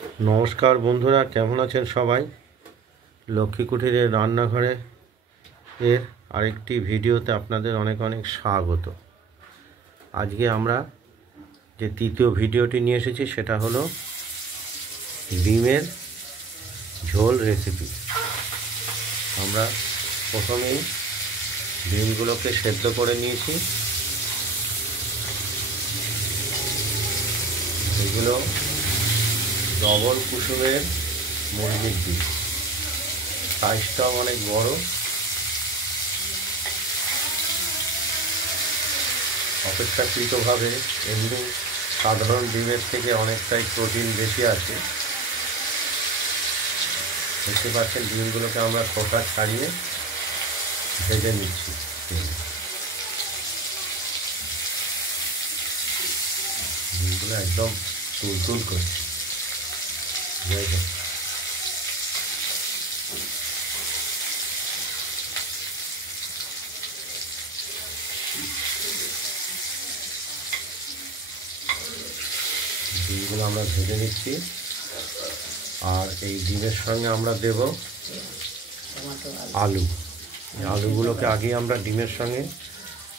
নমস্কার বন্ধুরা, কেমন আছেন সবাই? লক্ষ্মী কুঠিরের রান্নাঘরে এর আরেকটি ভিডিওতে আপনাদের অনেক অনেক স্বাগত। আজকে আমরা যে তৃতীয় ভিডিওটি নিয়ে এসেছি সেটা হলো ডিমের ঝোল রেসিপি। আমরা প্রথমেই ডিমগুলোকে সেদ্ধ করে নিয়েছি। এগুলো ডবল কুসুমের মুরগির ডিম, সাইজটাও অনেক বড়। অপেক্ষাকৃতভাবে এমনি সাধারণ ডিমের থেকে অনেকটাই প্রোটিন বেশি আছে। দেখতে পাচ্ছেন ডিমগুলোকে আমরা খোসা ছাড়িয়ে ভেজে নিচ্ছি। ডিমগুলো একদম তুলতুল করছে। ডিমগুলো আমরা ভেজে নিচ্ছি, আর এই ডিমের সঙ্গে আমরা দেব আলু। এই আলুগুলোকে আগে আমরা ডিমের সঙ্গে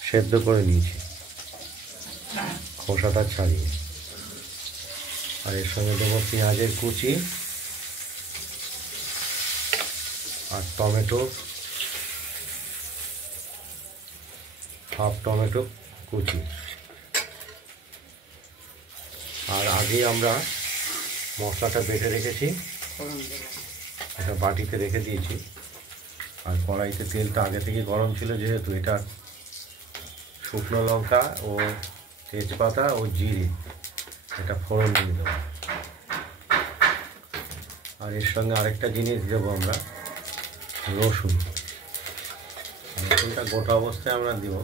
সেদ্ধ করে নিয়েছি খোসাটা ছাড়িয়ে। আর এর সঙ্গে দেবো পেঁয়াজের কুচি আর টমেটো, হাফ টমেটো কুচি। আর আগে আমরা মশলাটা বেটে রেখেছি, এটা বাটিতে রেখে দিয়েছি। আর কড়াইতে তেলটা আগে থেকে গরম ছিল, যেহেতু এটা শুকনো লঙ্কা ও তেজপাতা ও জিরে এটা ফোড়ন দিয়ে দেবো। আর এর সঙ্গে আরেকটা জিনিস দেবো আমরা, রসুন। রসুনটা গোটা অবস্থায় আমরা দেব।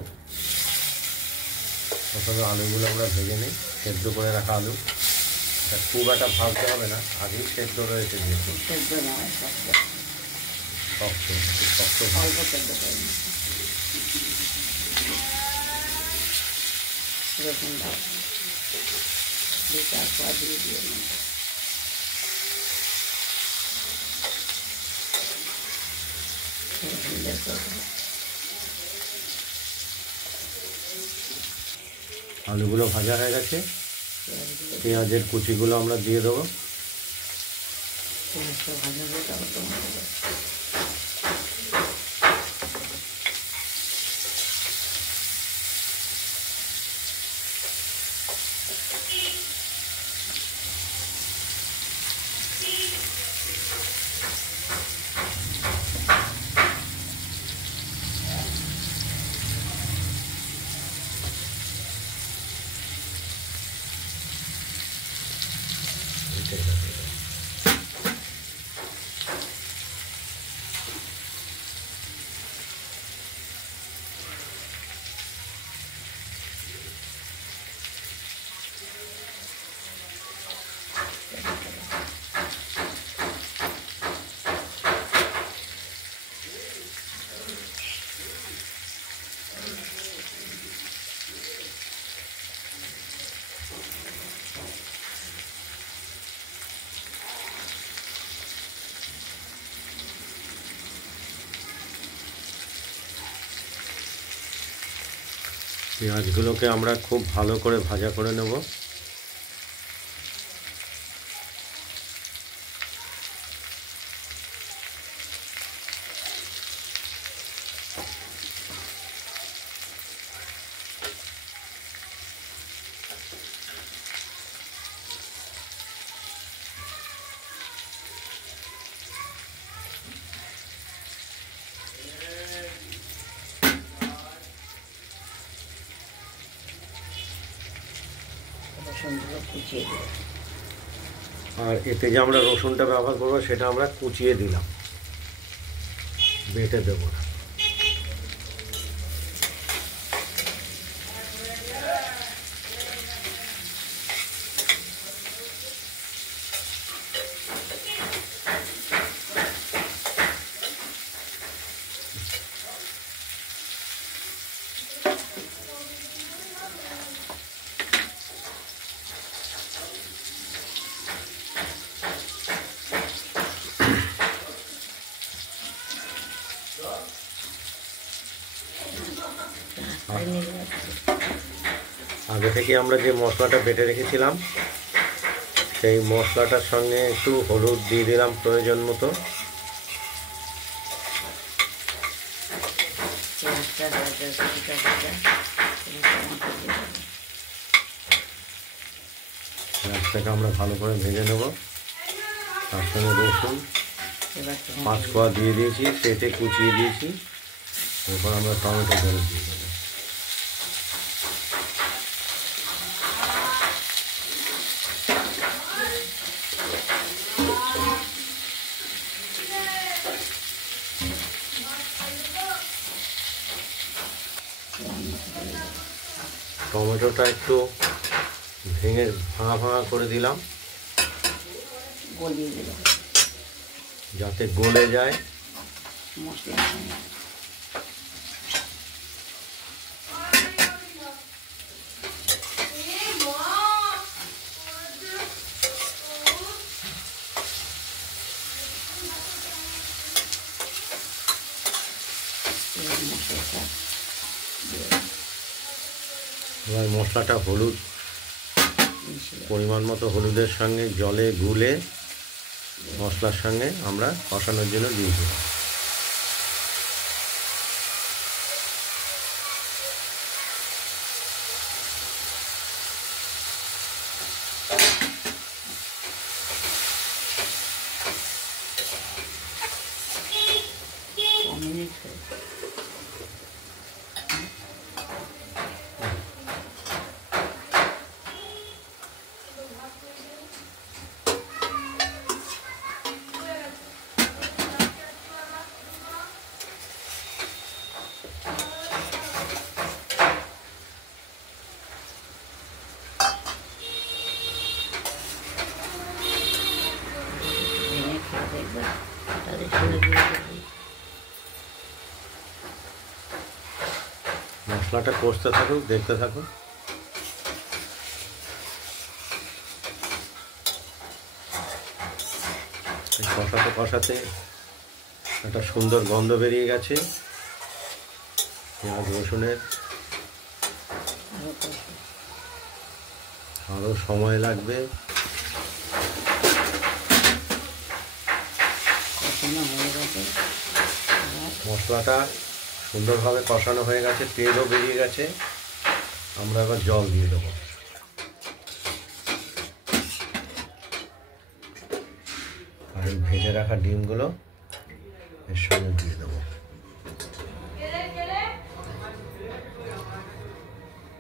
প্রথমে আলুগুলো আমরা ভেজে নিই, সেদ্ধ করে রাখা আলু। এটা খুব একটা ভাজতে হবে না, আগেই সেদ্ধ রয়েছে যেহেতু। শক্ত শক্ত অল্প সেদ্ধ করে রসুনটা দুটা কোয়া দিয়ে দিয়ে আলুগুলো ভাজা হয়ে গেছে। পেঁয়াজের কুচিগুলো আমরা দিয়ে দেবো। পেঁয়াজটা ভাজা হয়ে তারপর টমেটো। পেঁয়াজগুলোকে আমরা খুব ভালো করে ভাজা করে নেব। আর এতে যে আমরা রসুনটা ব্যবহার করবো সেটা আমরা কুচিয়ে দিলাম, বেটে দেবো না। আগে থেকে আমরা যে মশলাটা বেটে রেখেছিলাম সেই মশলাটার সঙ্গে একটু হলুদ দিয়ে দিলাম প্রয়োজন মতো। পেঁয়াজটাকে আমরা ভালো করে ভেজে নেব। তার সঙ্গে রসুন 5 কোয়া দিয়ে দিয়েছি, কেটে কুচিয়ে দিয়েছি। এরপর আমরা টমেটো জল দিয়ে দেবো। টমেটোটা একটু ভেঙে ভাঙা ভাঙা করে দিলাম যাতে গলে যায়। মশলা এবার মশলাটা হলুদ পরিমাণ মতো হলুদের সঙ্গে জলে গুলে মশলার সঙ্গে আমরা কষানোর জন্য দিয়ে দেব। মশলাটা কষতে থাকুক, দেখতে থাকুন। কষাতে কষাতে একটা সুন্দর গন্ধ বেরিয়ে গেছে পেঁয়াজ রসুনের। আরও সময় লাগবে। মশলাটা সুন্দরভাবে কষানো হয়ে গেছে, তেলও বেরিয়ে গেছে। আমরা এবার জল দিয়ে দেবো। আর এই ভেজে রাখা ডিমগুলো এর সঙ্গে দিয়ে দেবো।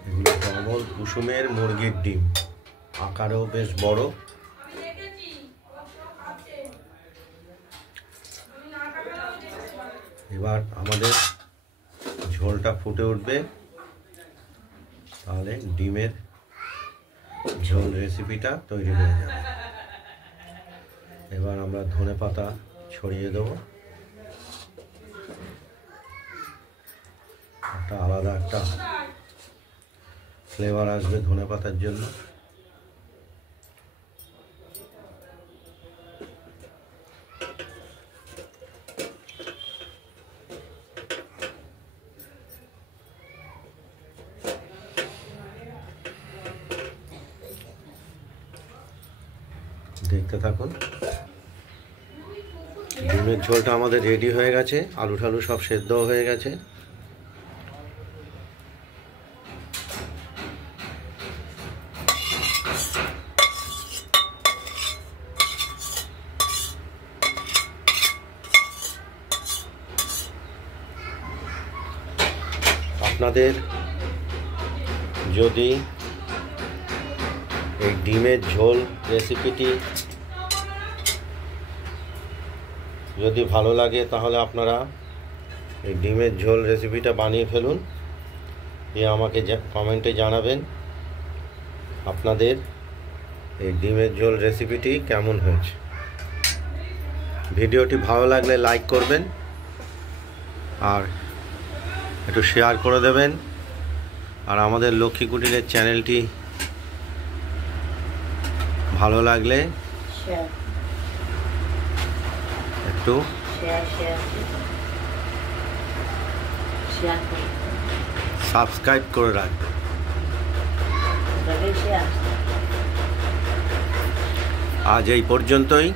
এগুলো ডবল কুসুমের মুরগির ডিম, আকারেও বেশ বড়। এবার আমাদের ঝোলটা ফুটে উঠবে, তাহলে ডিমের ঝোল রেসিপিটা তৈরি হয়ে যাবে। এবার আমরা ধনেপাতা ছড়িয়ে দেবো। একটা আলাদা একটা ফ্লেভার আসবে ধনেপাতার জন্য। দেখতে থাকুন। ডিমের ঝোলটা আমাদের রেডি হয়ে গেছে, আলু ঠালু সব সেদ্ধ হয়ে গেছে। আপনাদের যদি এই ডিমের ঝোল রেসিপিটি যদি ভালো লাগে তাহলে আপনারা এই ডিমের ঝোল রেসিপিটা বানিয়ে ফেলুন, দিয়ে আমাকে কমেন্টে জানাবেন আপনাদের এই ডিমের ঝোল রেসিপিটি কেমন হয়েছে। ভিডিওটি ভালো লাগলে লাইক করবেন আর একটু শেয়ার করে দেবেন। আর আমাদের লক্ষ্মী কুটিরের চ্যানেলটি ভালো লাগলে একটু সাবস্ক্রাইব করে রাখবেন। আজ এই পর্যন্তই।